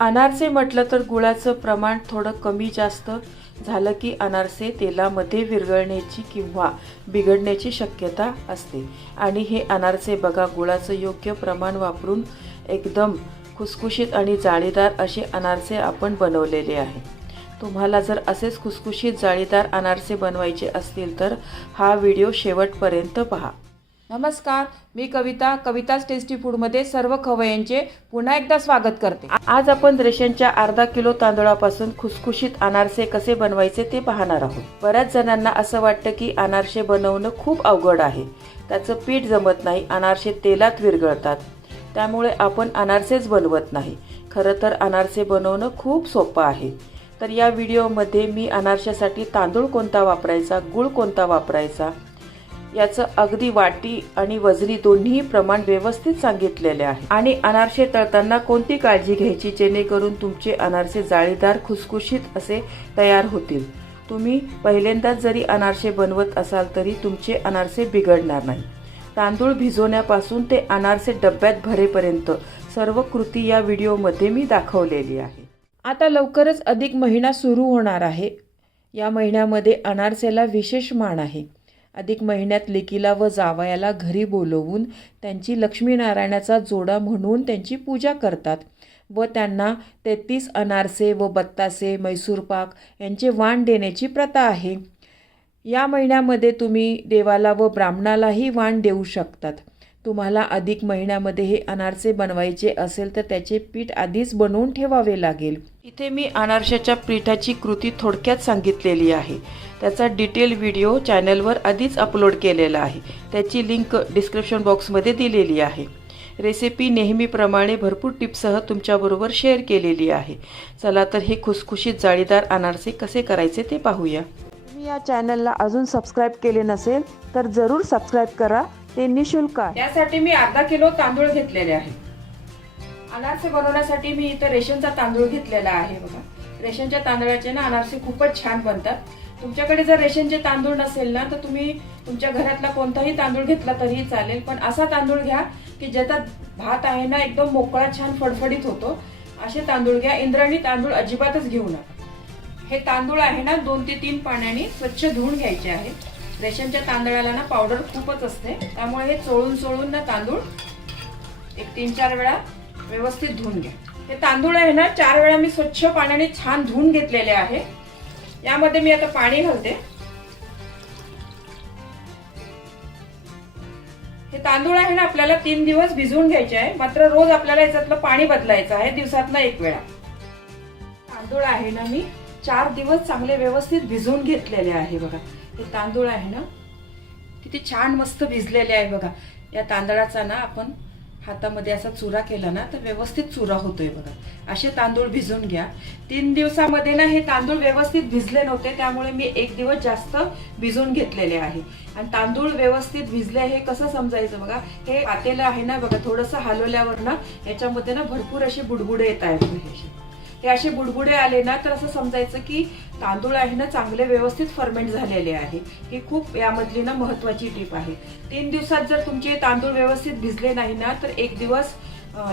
अनारसे म्हटलं तर गुळाचं प्रमाण थोडं कमी जास्त झालं की अनारसे तेलामध्ये विरघळण्याची किंवा बिघडण्याची शक्यता असते। आणि हे अनारसे बघा गुळाचं योग्य प्रमाण वापरून एकदम खुसखुशीत आणि जाळीदार असे अनारसे आपण बनवलेले आहे। तुम्हाला जर असेच खुसखुशीत जाळीदार अनारसे बनवायचे असतील तर हा व्हिडिओ शेवटपर्यंत पहा। नमस्कार, मी कविताच टेस्टी फूडमध्ये सर्व खवय्यांचे पुन्हा एकदा स्वागत करते। आज आपण रेशनच्या अर्धा किलो तांदूळापासून खुसखुशीत अनारसे कसे बनवायचे ते पाहणार आहोत। बऱ्याच जणांना असं वाटतं की अनारसे बनवणं खूप अवघड आहे, त्याचं पीठ जमत नाही, अनारसे तेलात विरघळतात, त्यामुळे आपण अनारसेच बनवत नाही। खरं तर अनारसे बनवणं खूप सोपं आहे। तर या व्हिडिओमध्ये मी अनारशासाठी तांदूळ कोणता वापरायचा, गूळ कोणता वापरायचा याचं अगदी वाटी आणि वजनी दोन्ही प्रमाण व्यवस्थित सांगितलेले आहे। आणि अनारसे तळताना कोणती काळजी घ्यायची जेणेकरून तुमचे अनारसे जाळीदार खुसखुशीत असे तयार होतील। तुम्ही पहिल्यांदाच जरी अनारसे बनवत असाल तरी तुमचे अनारसे बिघडणार नाही। तांदूळ भिजवण्यापासून ते अनारसे डब्यात भरेपर्यंत सर्व कृती या व्हिडिओमध्ये मी दाखवलेली आहे। आता लवकरच अधिक महिना सुरू होणार आहे। या महिन्यामध्ये अनारसेला विशेष मान आहे। अधिक महिन्यात लेकीला व जावयाला घरी बोलवून त्यांची लक्ष्मीनारायणाचा जोडा म्हणून त्यांची पूजा करतात व त्यांना 33 अनारसे व बत्तासे मैसूरपाक यांचे वाण देण्याची प्रथा आहे। या महिन्यामध्ये तुम्ही देवाला व ब्राह्मणालाही वाण देऊ शकतात। तुम्हाला अधिक महिन्यामध्ये हे अनारसे बनवायचे असेल तर त्याचे पीठ आधीच बनवून ठेवावे लागेल। इथे मी अनारशाच्या पीठाची कृती थोडक्यात सांगितलेली आहे। त्याचा डिटेल व्हिडिओ चॅनलवर आधीच अपलोड केलेला आहे, त्याची लिंक डिस्क्रिप्शन बॉक्समध्ये दिलेली आहे। रेसिपी नेहमीप्रमाणे भरपूर टिप्ससह तुमच्याबरोबर शेअर केलेली आहे। चला तर हे खुसखुशीत जाळीदार अनारसे कसे करायचे ते पाहूया। तुम्ही या चॅनलला अजून सबस्क्राईब केले नसेल तर जरूर सबस्क्राईब करा, ते निशुल्क आहे। त्यासाठी मी अर्धा किलो तांदूळ घेतलेले आहे। अनारसे बनवण्यासाठी मी इथं रेशनचा तांदूळ घेतलेला आहे। बघा, रेशनच्या तांदळाचे ना अनारसे खूपच छान बनतात। तुमच्याकडे जर रेशनचे तांदूळ नसेल ना तर तुम्ही तुमच्या घरातला कोणताही तांदूळ घेतला तरीही चालेल, पण असा तांदूळ घ्या की ज्याचा भात आहे ना एकदम मोकळा छान फडफडीत होतो, असे तांदूळ घ्या। इंद्रायणी तांदूळ अजिबातच घेऊ नका। हे तांदूळ आहे ना 2 ते 3 पाण्याने स्वच्छ धुवून घ्यायचे आहे। रेशनच्या तांदळाला ना पावडर खूपच असते, त्यामुळे हे चोळून ना तांदूळ एक 3-4 वेळा व्यवस्थित धुवून घ्या। हे तांदूळ आहे ना 4 वेळा मी स्वच्छ पाण्याने छान धुवून घेतलेले आहे। यामध्ये मी आता पाणी घालते। हे तांदूळ आहे ना आपल्याला 3 दिवस भिजवून घ्यायचे आहे, मात्र रोज आपल्याला याच्यातलं पाणी बदलायचं आहे, दिवसातनं 1 वेळा। तांदूळ आहे ना मी 4 दिवस चांगले व्यवस्थित भिजवून घेतलेले आहे। बघा, हे तांदूळ आहे ना किती छान मस्त भिजलेले आहे। बघा, या तांदळाचा ना आपण हातामध्ये असा चुरा केला ना तर व्यवस्थित चुरा होतोय। बघा, असे तांदूळ भिजून घ्या। 3 दिवसामध्ये ना हे तांदूळ व्यवस्थित भिजले नव्हते, त्यामुळे मी 1 दिवस जास्त भिजून घेतलेले आहे। आणि तांदूळ व्यवस्थित भिजले हे कसं समजायचं, बघा हे पातेलं आहे ना, बघा थोडंसं हलवल्यावर ना याच्यामध्ये ना भरपूर असे बुडबुडे येत आहेत। हे असे बुडबुडे आले ना तर असं समजायचं की तांदूळ आहे ना चांगले व्यवस्थित फर्मेंट झालेले आहे। ही खूप यामधली ना महत्वाची टिप आहे। 3 दिवसात जर तुमचे तांदूळ व्यवस्थित भिजले नाही ना तर 1 दिवस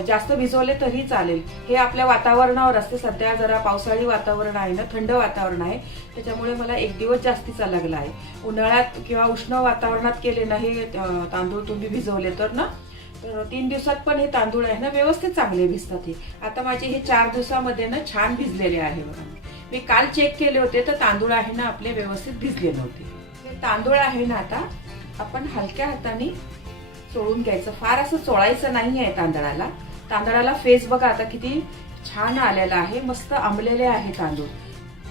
जास्त भिजवले तरी चालेल। हे आपल्या वातावरणावर असते। सध्या जरा पावसाळी वातावरण आहे ना, थंड वातावरण आहे, त्याच्यामुळे मला 1 दिवस जास्तीचा लागला आहे। उन्हाळ्यात किंवा उष्ण वातावरणात केले ना हे तांदूळ तुम्ही भिजवले तर ना तर 3 दिवसात पण हे तांदूळ आहे ना व्यवस्थित चांगले भिजतात। हे आता माझे हे 4 दिवसामध्ये ना छान भिजलेले आहे। बघा, मी काल चेक केले होते तर तांदूळ आहे ना आपले व्यवस्थित भिजले नव्हते। हे तांदूळ आहे ना आता आपण हलक्या हाताने चोळून घ्यायचं, फार असं चोळायचं नाही आहे तांदळाला। तांदळाला फेस बघा आता किती छान आलेला आहे, मस्त आंबलेले आहे तांदूळ।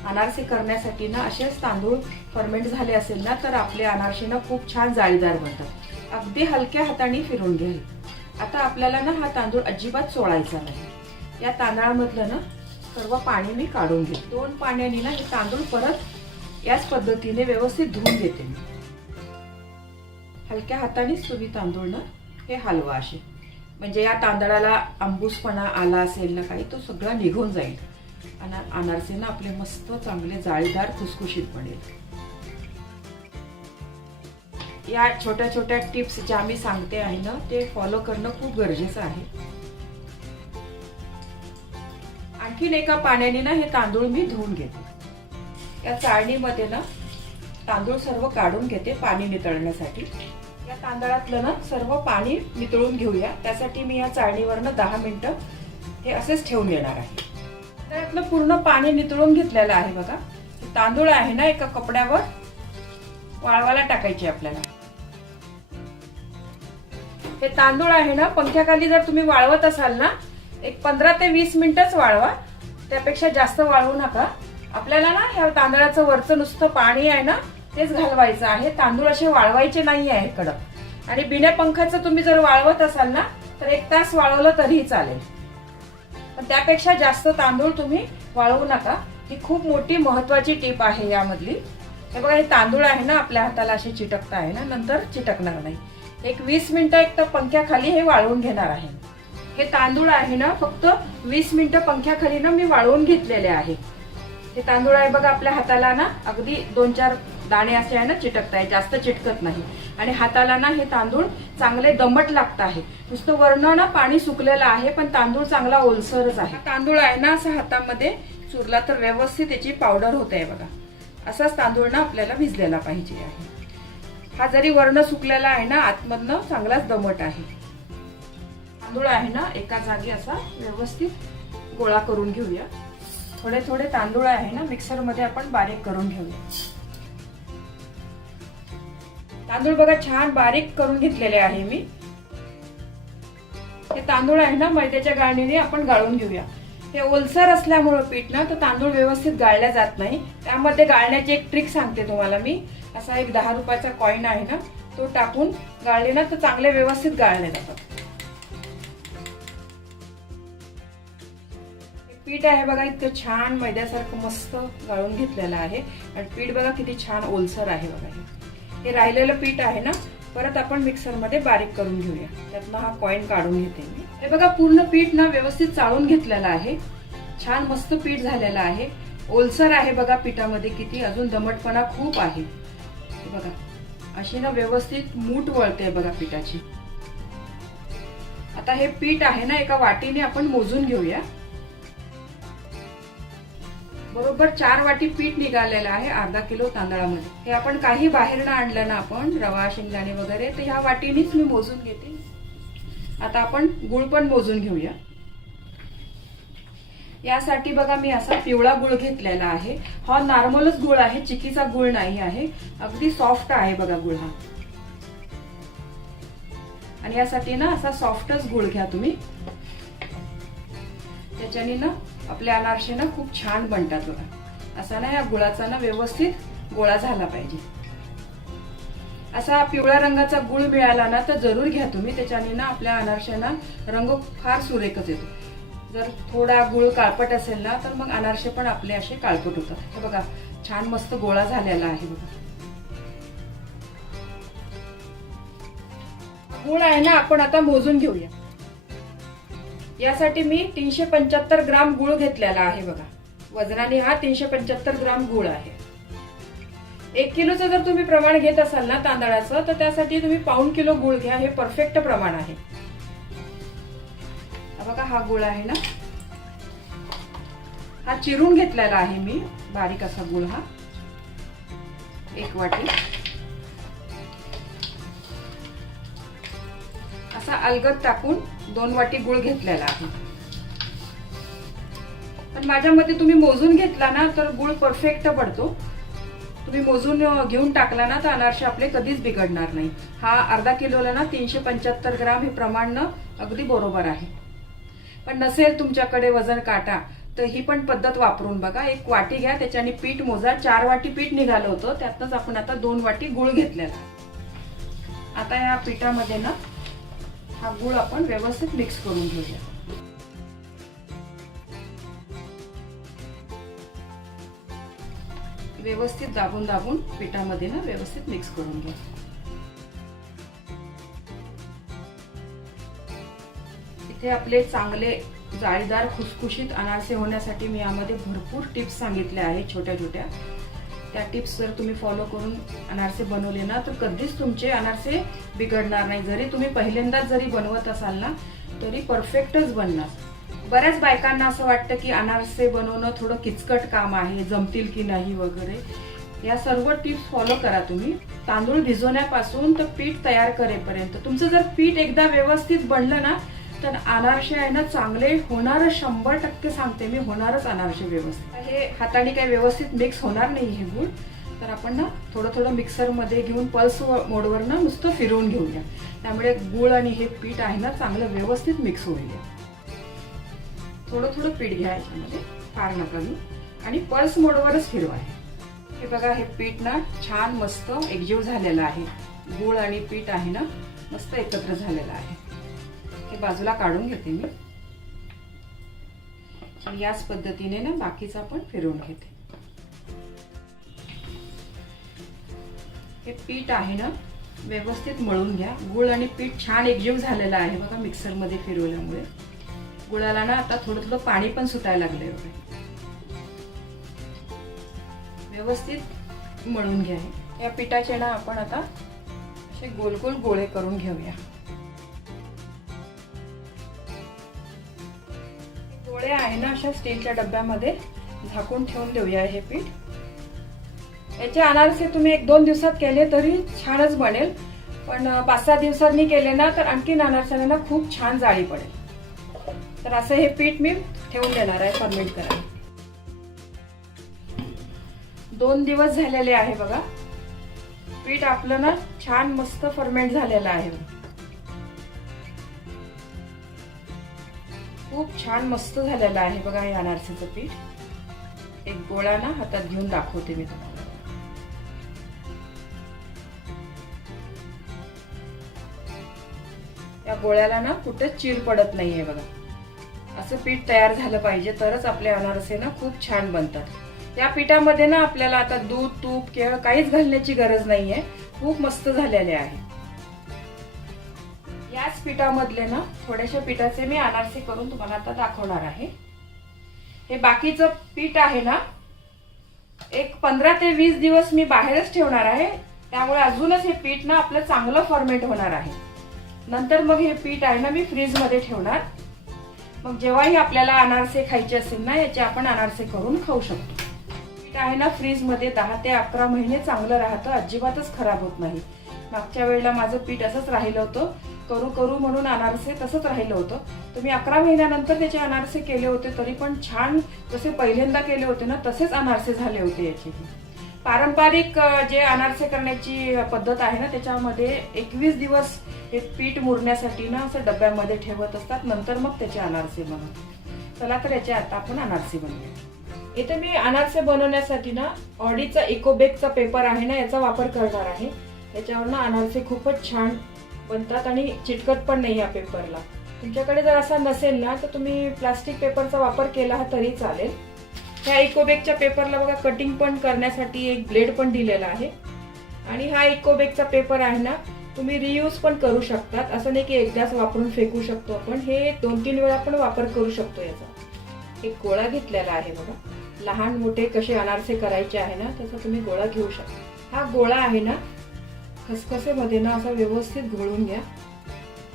अनारसे करण्यासाठी ना असेच तांदूळ फर्मेंट झाले असेल ना तर आपले अनारसे ना खूप छान जाळीदार बनतात। अगदी हलक्या हाताने फिरवून घ्याल। आता आपल्याला ना हा तांदूळ अजिबात चोळायचा नाही। या तांदळामधलं ना सर्व पाणी मी काढून घेते। 2 पाण्याने ना हे तांदूळ परत याच पद्धतीने व्यवस्थित धुवून घेते मी। हलक्या हातानेच तुम्ही तांदूळ ना हे हलवा असे, म्हणजे या तांदळाला आंबूसपणा आला असेल ना काही तो सगळा निघून जाईल आणि अनारसे ना आपले मस्त चांगले जाळीदार खुसखुशीत बनेल। या छोट्या छोट्या टिप्स ज्या मी सांगते आहे ना ते फॉलो करणं खूप गरजेचं आहे। आणखीन एका पाण्याने ना हे तांदूळ मी धुवून घेते। या चाळणीमध्ये ना तांदूळ सर्व काढून घेते पाणी नितळण्यासाठी। या तांदळातलं ना सर्व पाणी नितळून घेऊया। त्यासाठी मी या चाळणीवरनं 10 मिनिटं हे असेच ठेवून येणार आहे। तांदळातलं पूर्ण पाणी नितळून घेतलेलं आहे बघा। तांदूळ आहे ना एका कपड्यावर वाळवायला टाकायचे आपल्याला। हे तांदूळ आहे ना पंख्याखाली जर तुम्ही वाळवत असाल ना एक 15 ते 20 मिनिटच वाळवा, त्यापेक्षा जास्त वाळवू नका। आपल्याला ना ह्या तांदळाचं वरचं नुसतं पाणी आहे ना तेच घालवायचं आहे, तांदूळ असे वाळवायचे नाही आहे कडक। आणि बिना पंखाचं तुम्ही जर वाळवत असाल ना तर 1 तास वाळवलं तरीही चालेल, पण त्यापेक्षा जास्त तांदूळ तुम्ही वाळवू नका। ही खूप मोठी महत्वाची टीप आहे यामधली। हे बघा, हे तांदूळ आहे ना आपल्या हाताला असे चिटकता आहे ना, नंतर चिटकणार नाही। एक 20 मिनिटं एक तर पंख्याखाली हे वाळवून घेणार आहे। हे तांदूळ आहे ना फक्त 20 मिनिटं पंख्याखाली ना मी वाळवून घेतलेले आहे। हे तांदूळ आहे बघा आपल्या हाताला ना अगदी 2-4 दाणे असे आहे ना चिटकत आहे, जास्त चिटकत नाही। आणि हाताला ना हे तांदूळ चांगले दमट लागत आहे। नुसतं वरनं ना पाणी सुकलेलं आहे पण तांदूळ चांगला ओलसरच आहे। तांदूळ आहे ना असं हातामध्ये चुरला तर व्यवस्थित याची पावडर होत आहे बघा। असाच तांदूळ ना आपल्याला भिजलेला पाहिजे आहे। हा जरी वर्ण सुकलेला आहे ना आतमधनं चांगलाच दमट आहे। तांदूळ आहे ना एका जागी असा व्यवस्थित गोळा करून घेऊया। थोडे थोडे तांदूळ आहे ना मिक्सर मध्ये आपण बारीक करून घेऊया। तांदूळ बघा छान बारीक करून घेतलेले आहे मी। हे तांदूळ आहे ना मैद्याच्या गाळणीने आपण गाळून घेऊया। हे ओलसर असल्यामुळे पीठ ना तर तांदूळ व्यवस्थित गाळल्या जात नाही। त्यामध्ये गाळण्याची एक ट्रिक सांगते तुम्हाला मी। असा एक 10 रुपयाचा कॉइन आहे ना तो टाकून गाळले ना तर चांगले व्यवस्थित गाळले जातात। पीठ आहे बघा इतकं छान मैद्यासारखं मस्त गाळून घेतलेलं आहे। आणि पीठ बघा किती छान ओलसर आहे बघा। हे राहिलेलं पीठ आहे ना परत आपण मिक्सर मध्ये बारीक करून घेऊया। त्यातला हा कॉइन काढून घेते मी। हे बघा पूर्ण पीठ ना व्यवस्थित चाळून घेतलेलं आहे। छान मस्त पीठ झालेलं आहे। ओलसर आहे बघा पिठामध्ये किती, अजून दमटपणा खूप आहे। हे बघा अशी ना व्यवस्थित मूठ वळते बघा पिठाची। आता हे पीठ आहे ना एका वाटीने आपण मोजून घेऊया। बरोबर 4 वाटी पीठ निघालेलं आहे अर्धा किलो तांदळामध्ये। हे आपण काही बाहेरनं आणलं ना आपण रवा शेंगदाणे वगैरे तर ह्या वाटीनेच मी मोजून घेते। आता आपण गुळ पण मोजून घेऊया। यासाठी बघा मी असा पिवळा गुळ घेतलेला आहे। हा नॉर्मलच गुळ आहे, चिकीचा गुळ नाही आहे, अगदी सॉफ्ट आहे बघा गुळ हा। आणि यासाठी ना असा सॉफ्टच गुळ घ्या तुम्ही, त्याच्याने ना आपले अनारसे ना खूप छान बनतात बघा। असा ना या गुळाचा ना व्यवस्थित गोळा झाला पाहिजे। असा पिवळ्या रंगाचा गुळ मिळाला ना तर जरूर घ्या तुम्ही, त्याच्याने ना आपल्या अनारशांना रंग फार सुरेखच येतो। जर थोडा गुळ काळपट असेल ना तर मग अनारसे पण आपले असे काळपट होतात। हे बघा छान मस्त गोळा झालेला आहे बघा। गुळ आहे ना आपण आता मोजून घेऊया। यासाठी मी 375 ग्राम गुळ घेतलेला आहे बघा। वजनाने हा 375 ग्राम गुळ आहे। 1 किलोचं जर तुम्ही प्रमाण घेत असाल ना तांदळाचं तर त्यासाठी तुम्ही पाऊण किलो गुळ घ्या, हे परफेक्ट प्रमाण आहे। बघा हा गुळ आहे ना हा चिरून घेतलेला आहे मी, बारीक असा गुळ हा 1 वाटी। असा अलगद टाकून 2 वाटी गुळ घेतलेला आहे। पण माझ्या मते तुम्ही मोजून घेतला ना तर गुळ परफेक्ट पडतो। तुम्ही मोजून घेऊन टाकला ना तर अनारसे आपले कधीच बिघडणार नाही। हा अर्धा किलोला ना 375 ग्राम हे प्रमाण ना अगदी बरोबर आहे। पण नसेल तुमच्याकडे वजन काटा तर ही पण पद्धत वापरून बघा। 1 वाटी घ्या, त्याच्याने पीठ मोजा। 4 वाटी पीठ निघालं होतं, त्यातनंच आपण आता 2 वाटी गुळ घेतलेला। आता या पिठामध्ये ना हा गुळ आपण व्यवस्थित मिक्स करून घेऊया। व्यवस्थित दाबून दाबून पिठामध्ये ना व्यवस्थित मिक्स करून घ्या। इथे आपले चांगले जाळीदार खुसखुशीत अनारसे होण्यासाठी मी यामध्ये भरपूर टिप्स सांगितल्या आहेत छोट्या छोट्या। त्या टिप्स जर तुम्ही फॉलो करून अनारसे बनवले ना तर कधीच तुमचे अनारसे बिघडणार नाही। जरी तुम्ही पहिल्यांदाच जरी बनवत असाल ना तरी परफेक्टच बनणार। बऱ्याच बायकांना असं वाटतं की अनारसे बनवणं थोडं किचकट काम आहे, जमतील की नाही वगैरे. या सर्व टिप्स फॉलो करा तुम्ही. तांदूळ भिजवण्यापासून तर पीठ तयार करेपर्यंत तुमचं जर पीठ एकदा व्यवस्थित बनलं ना तर अनारसे आहे ना चांगले होणारच. 100% सांगते मी, होणारच अनारसे व्यवस्थित. हे हाताने काही व्यवस्थित मिक्स होणार नाही हे गुळ. तर आपण ना थोडं थोडं मिक्सरमध्ये घेऊन पल्स मोडवर ना नुसतं फिरवून घेऊया. त्यामुळे गुळ आणि हे पीठ आहे ना चांगलं व्यवस्थित मिक्स होईल. थोडं थोडं पीठ घ्या याच्यामध्ये, फार नका घेऊ, आणि पल्स मोडवरच फिरवा. हे बघा, हे पीठ ना छान मस्त एकजीव झालेलं आहे. गुळ आणि पीठ आहे ना मस्त एकत्र झालेलं आहे. हे बाजूला काढून घेते मी. आणि याच पद्धतीने ना बाकीचं आपण फिरवून घेते. हे पीठ आहे ना व्यवस्थित मळून घ्या. गुळ आणि पीठ छान एकजीव झालेलं आहे बघा मिक्सरमध्ये फिरवल्यामुळे. गुळाला ना आता थोडं थोडं पाणी पण सुटायला लागले. व्यवस्थित मळून घ्या. या पिठाचे ना आपण आता असे गोल गोल गोळे करून घेऊया. गोळे आहे ना अशा स्टीलच्या डब्यामध्ये झाकून ठेवून देऊया हे पीठ. याचे अनारसे तुम्ही 1-2 दिवसात केले तरी छानच बनेल, पण 5-6 दिवसांनी केले ना तर आणखीन अनारसांना खूप छान जाळी पडेल. तर असं हे पीठ मी ठेवून देणार आहे फर्मेंट करायला. 2 दिवस झालेले आहे बघा. पीठ आपलं ना छान मस्त फर्मेंट झालेलं आहे. खूप छान मस्त झालेलं आहे बघा हे अनारसेचं पीठ. एक गोळा ना हातात घेऊन दाखवते मी तुम्हाला. या गोळ्याला ना कुठेच चीर पडत नाहीये बघा. असं पीठ तयार झालं पाहिजे तरच आपले अनारसे ना खूप छान बनतात. या पिठामध्ये ना आपल्याला आता दूध, तूप, केळ काहीच घालण्याची गरज नाहीये. खूप मस्त झालेले आहे. याच पिठामधले ना थोड्याशा पिठाचे मी अनारसे करून तुम्हाला आता दाखवणार आहे. हे बाकीचं पीठ आहे ना एक 15 ते 20 दिवस मी बाहेरच ठेवणार आहे. त्यामुळे अजूनच हे पीठ ना आपलं चांगलं फॉर्मेट होणार आहे. नंतर मग हे पीठ आहे ना मी फ्रीज मध्ये ठेवणार. मग जेव्हाही आपल्याला अनारसे खायचे असेल ना याचे आपण अनारसे करून खाऊ शकतो. पीठ आहे ना फ्रीज मध्ये 10 ते 11 महिने चांगलं राहतं, अजिबातच खराब होत नाही. मागच्या वेळेला माझं पीठ असंच राहिलं होतं. करू करू म्हणून अनारसे तसंच राहिलं होतं. तर मी 11 महिन्यानंतर त्याचे अनारसे केले होते तरी पण छान जसे पहिल्यांदा केले होते ना तसेच अनारसे झाले होते. याचे पारंपरिक जे अनारसे करण्याची पद्धत आहे ना त्याच्यामध्ये 21 दिवस हे पीठ मुरण्यासाठी ना असं डब्यामध्ये ठेवत असतात. नंतर मग त्याचे अनारसे बनवतात. चला तर याचे आता आपण अनारसे बनवूया. इथे मी अनारसे बनवण्यासाठी ना ऑडीचा इकोबेकचा पेपर आहे ना याचा वापर करणार आहे. याच्यावर ना अनारसे खूपच छान बनतात आणि चिटकत पण नाही या पेपरला. तुमच्याकडे जर असा नसेल ना तर तुम्ही प्लास्टिक पेपरचा वापर केला तरी चालेल. ह्या इकोबेकच्या पेपरला बघा कटिंग पण करण्यासाठी एक ब्लेड पण दिलेला आहे. आणि हा इकोबेकचा पेपर आहे ना तुम्ही रियूज पण करू शकतात. असं नाही की एकदाच वापरून फेकू शकतो आपण. हे 2-3 वेळा पण वापर करू शकतो याचा. एक गोळा घेतलेला आहे बघा. लहान मोठे कसे अनारसे करायचे आहे ना त्याचा तुम्ही गोळा घेऊ शकता. हा गोळा आहे ना खसखसेमध्ये ना असा व्यवस्थित घोळून घ्या.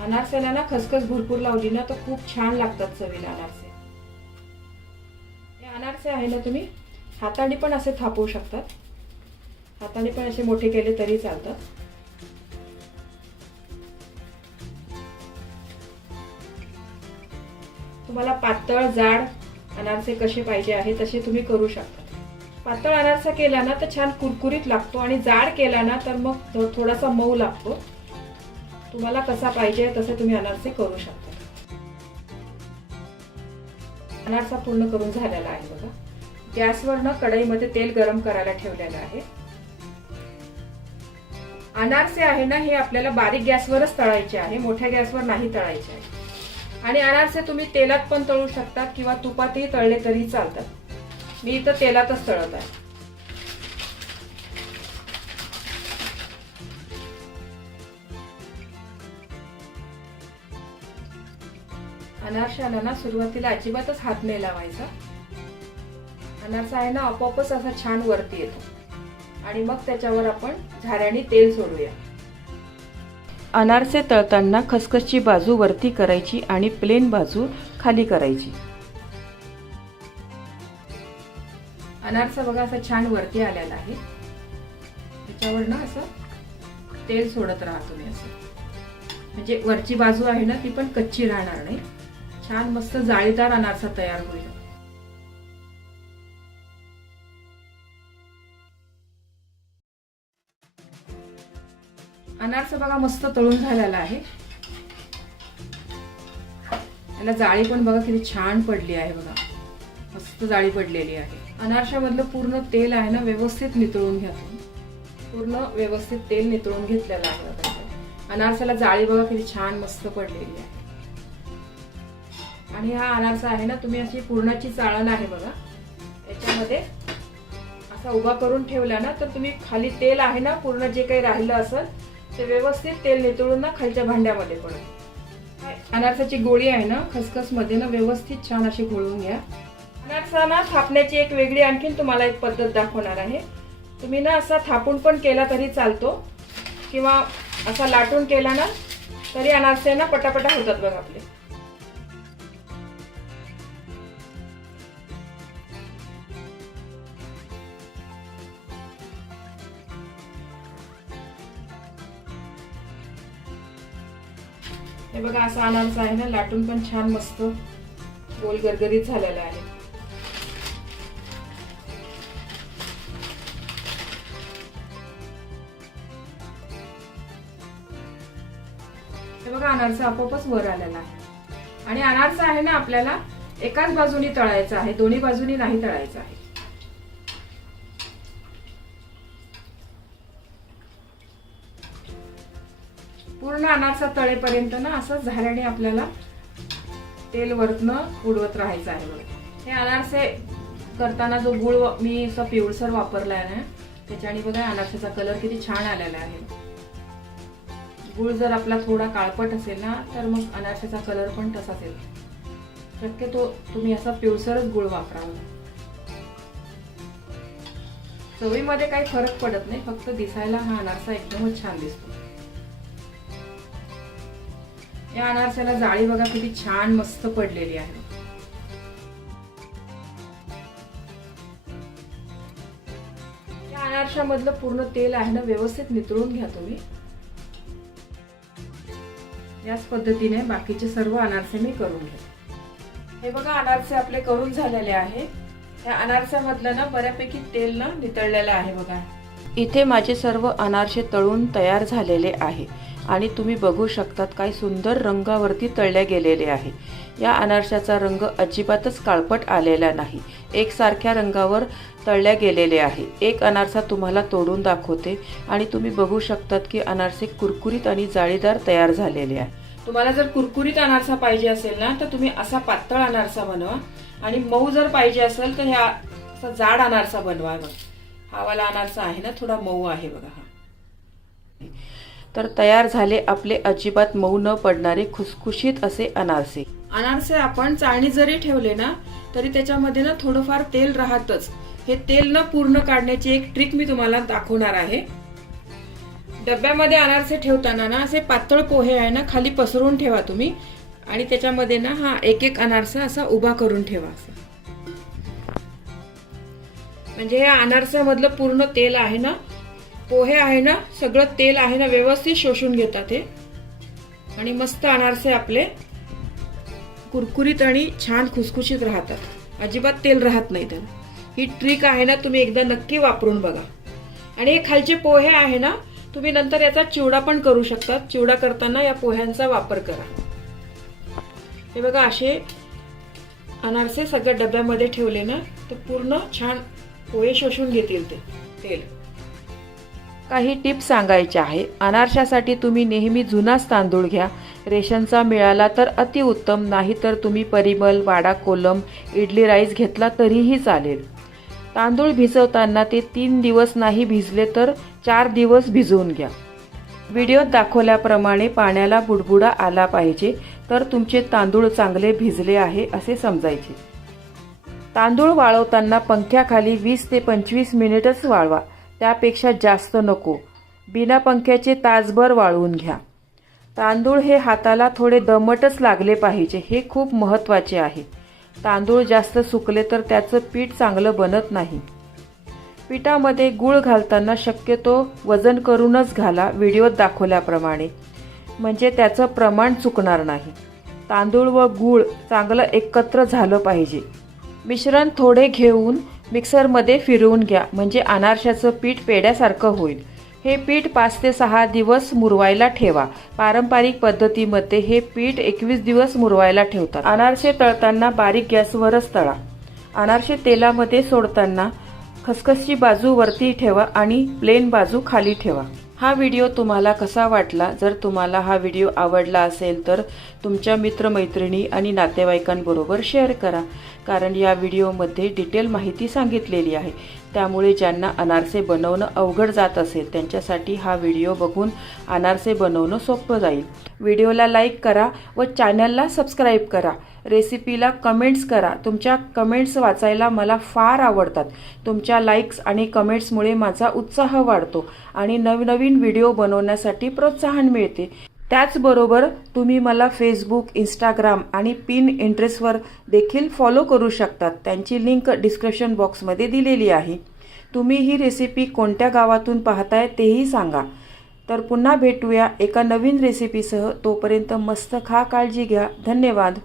अनारसेला ना खसखस भरपूर लावली ना तर खूप छान लागतात चवीला अनारसे. हे अनारसे आहे ना तुम्ही हाताने पण असे थापवू शकतात. हाताने पण असे मोठे केले तरी चालतात. तुम्हाला पातळ जाड अनारसे कसे पाहिजे आहे तसे तुम्ही करू शकता. पातळ अनारसा केला ना तर छान कुरकुरीत लागतो आणि जाड केला ना तर मग थोडासा मऊ लागतो. तुम्हाला कसा पाहिजे तसे तुम्ही अनारसे करू शकता. अनारसा पूर्ण करून झालेला आहे बघा. गॅसवर ना कढईमध्ये तेल गरम करायला ठेवलेलं आहे. अनारसे आहे ना हे आपल्याला बारीक गॅसवरच तळायचे आहे, मोठ्या गॅसवर नाही तळायचे आहे. आणि अनारसे तुम्ही तेलात पण तळू शकतात किंवा तुपातही तळले तरी चालतात. मी इथं तेलातच तळत आहे. अनारशाला ना सुरुवातीला अजिबातच हात नाही लावायचा. अनारसा आहे ना आपोआपच असा छान वरती येतो. आणि मग त्याच्यावर आपण झाऱ्याने तेल सोडूया. अनारसे तळताना खसखसची बाजू वरती करायची आणि प्लेन बाजू खाली करायची. अनारसा बघा असं छान वरती आलेला आहे. त्याच्यावर ना असं तेल सोडत राहा तुम्ही असं, म्हणजे वरची बाजू आहे ना ती पण कच्ची राहणार नाही. छान मस्त जाळीदार अनारसा तयार होईल. अनारसा बघा मस्त तळून झालेला आहे. याला जाळी पण बघा किती छान पडली आहे. बघा मस्त जाळी पडलेली आहे. अनारशामधलं पूर्ण तेल आहे ना व्यवस्थित नितळून घ्या तुम्ही. पूर्ण व्यवस्थित तेल नितळून घेतलेलं आहे. अनारसाला जाळी बघा किती छान मस्त पडलेली आहे. आणि हा अनारसा आहे ना तुम्ही अशी पूर्णाची चाळण आहे बघा, याच्यामध्ये असा उभा करून ठेवला ना तर तुम्ही खाली तेल आहे ना पूर्ण जे काही राहिलं असेल ते व्यवस्थित तेल नितळून ना खालच्या भांड्यामध्ये पडेल. अनारसाची गोळी आहे ना खसखस मध्ये ना व्यवस्थित छान अशी घोळवून घ्या. अनारसा ना थापण्याची एक वेगळी आणखीन तुम्हाला एक पद्धत दाखवणार आहे. तुम्ही ना असा थापून पण केला तरी चालतो किंवा असा लाटून केला ना तरी अनारसे ना पटापटा होतात बघा आपले. हे बघा असा अनारसा आहे ना लाटून पण छान मस्त गोल गरगरीत झालेला आहे. हे बघा अनारसा आपोआपच वर आलेला आहे. आणि अनारसा आहे ना आपल्याला एकाच बाजूनी तळायचा आहे, दोन्ही बाजूनी नाही तळायचा आहे. पूर्ण अनारसा तळेपर्यंत ना असं झाऱ्याने आपल्याला तेल वरतनं उडवत राहायचं आहे. बघा हे अनारसे करताना जो गुळ मी असा पिवळसर वापरलाय ना त्याच्याने बघा अनारसाचा कलर किती छान आलेला आहे. गुळ जर आपला थोडा काळपट असेल ना तर मग अनारसाचा कलर पण तसाच येतो. शक्यतो तुम्ही असा पिवळसरच गुळ वापरावा. चवीमध्ये काही फरक पडत नाही, फक्त दिसायला हा अनारसा एकदमच छान दिसतो. या अनारसाला जाळी बघा किती छान मस्त पडलेली आहे. या अनारशामधलं पूर्ण तेल आहे ना व्यवस्थित नितळून घ्या तुम्ही. याच पद्धतीने बाकीचे सर्व अनारसे मी करून घेते. हे बघा अनारसे आपले करून झालेले आहे. या अनारशामधलं ना बऱ्यापैकी तेल ना नितळलेलं आहे बघा. इथे माझे सर्व अनारसे तळून तयार झालेले आहे आणि तुम्ही बघू शकतात काय सुंदर रंगावरती तळले गेलेले आहे. या अनारशाचा रंग अजिबातच काळपट आलेला नाही, एकसारख्या रंगावर तळल्या गेलेले आहे. एक अनारसा तुम्हाला तोडून दाखवते आणि तुम्ही बघू शकतात की अनारसे कुरकुरीत आणि जाळीदार तयार झालेले आहे. तुम्हाला जर कुरकुरीत अनारसा पाहिजे असेल ना तर तुम्ही असा पातळ अनारसा बनवा आणि मऊ जर पाहिजे असेल तर ह्या असा जाड अनारसा बनवा. हा वाला अनारसा आहे ना थोडा मऊ आहे बघा हा. तर तयार झाले आपले अजिबात मऊ न पडणारे खुसखुशीत असे अनारसे. अनारसे आपण चाळणी जरी ठेवले ना तरी त्याच्यामध्ये ना थोडंफार तेल राहतच. हे तेल ना पूर्ण काढण्याची एक ट्रिक मी तुम्हाला दाखवणार आहे. डब्यामध्ये अनारसे ठेवताना ना असे पातळ पोहे आहे ना खाली पसरून ठेवा तुम्ही आणि त्याच्यामध्ये ना हा एक एक अनारसा असा उभा करून ठेवा. म्हणजे हे अनारसामधलं पूर्ण तेल आहे ना, पोहे आहे ना, सगळं तेल आहे ना व्यवस्थित शोषून घेतात हे आणि मस्त अनारसे आपले कुरकुरीत आणि छान खुसखुशीत राहतात. अजिबात तेल राहत नाही त्याला. ही ट्रिक आहे ना तुम्ही एकदा नक्की वापरून बघा. आणि हे खालचे पोहे आहे ना तुम्ही नंतर याचा चिवडा पण करू शकता. चिवडा करताना या पोह्यांचा वापर करा. हे बघा असे अनारसे सगळ्या डब्यामध्ये ठेवले ना तर पूर्ण छान पोहे शोषून घेतील ते तेल. काही टिप्स सांगायच्या आहे. अनारशासाठी तुम्ही नेहमी जुनाच तांदूळ घ्या. रेशनचा मिळाला तर अतिउत्तम, नाही तर तुम्ही परिमल, वाडा कोलम, इडली राईस घेतला तरीही चालेल. तांदूळ भिजवताना ते 3 दिवस नाही भिजले तर 4 दिवस भिजवून घ्या. व्हिडिओत दाखवल्याप्रमाणे पाण्याला बुडबुडा आला पाहिजे तर तुमचे तांदूळ चांगले भिजले आहे असे समजायचे. तांदूळ वाळवताना पंख्याखाली 20 ते 25 मिनिटच वाळवा, त्यापेक्षा जास्त नको. बिना पंख्याचे तासभर वाळवून घ्या. तांदूळ हे हाताला थोडे दमटच लागले पाहिजे, हे खूप महत्त्वाचे आहे. तांदूळ जास्त सुकले तर त्याचं पीठ चांगलं बनत नाही. पिठामध्ये गूळ घालताना शक्यतो वजन करूनच घाला, व्हिडिओत दाखवल्याप्रमाणे, म्हणजे त्याचं प्रमाण चुकणार नाही. तांदूळ व गूळ चांगलं एकत्र झालं पाहिजे. मिश्रण थोडे घेऊन मिक्सरमध्ये फिरवून घ्या, म्हणजे अनारशाचं पीठ पेड्यासारखं होईल. हे पीठ 5 ते 6 दिवस मुरवायला ठेवा. पारंपरिक पद्धतीमध्ये हे पीठ 21 दिवस मुरवायला ठेवतात. अनारसे तळताना बारीक गॅसवरच तळा. अनारसे तेलामध्ये सोडताना खसखसची बाजू वरती ठेवा आणि प्लेन बाजू खाली ठेवा. हा व्हिडिओ तुम्हाला कसा वाटला? जर तुम्हाला हा व्हिडिओ आवडला असेल तर तुमच्या मित्रमैत्रिणी आणि नातेवाईकांबरोबर शेअर करा, कारण या व्हिडिओमध्ये डिटेल माहिती सांगितलेली आहे. त्यामुळे ज्यांना अनारसे बनवणं अवघड जात असेल त्यांच्यासाठी हा व्हिडिओ बघून अनारसे बनवणं सोपं जाईल. व्हिडिओला लाईक करा व चॅनलला सबस्क्राईब करा. रेसिपीला कमेंट्स करा. तुमच्या कमेंट्स वाचायला मला फार आवडतात. तुमच्या लाईक्स आणि कमेंट्समुळे माझा उत्साह वाढतो आणि नवनवीन व्हिडिओ बनवण्यासाठी प्रोत्साहन मिळते. त्याचबरोबर तुम्ही मला फेसबुक, इंस्टाग्राम आणि इंटरेस्टवर देखील फॉलो करू शकतात. त्यांची लिंक डिस्क्रिप्शन बॉक्समध्ये दिलेली आहे. तुम्ही ही रेसिपी कोणत्या गावातून पाहताय तेही सांगा. तर पुन्हा भेटूया एका नवीन रेसिपीसह. तोपर्यंत मस्त खा, काळजी घ्या. धन्यवाद.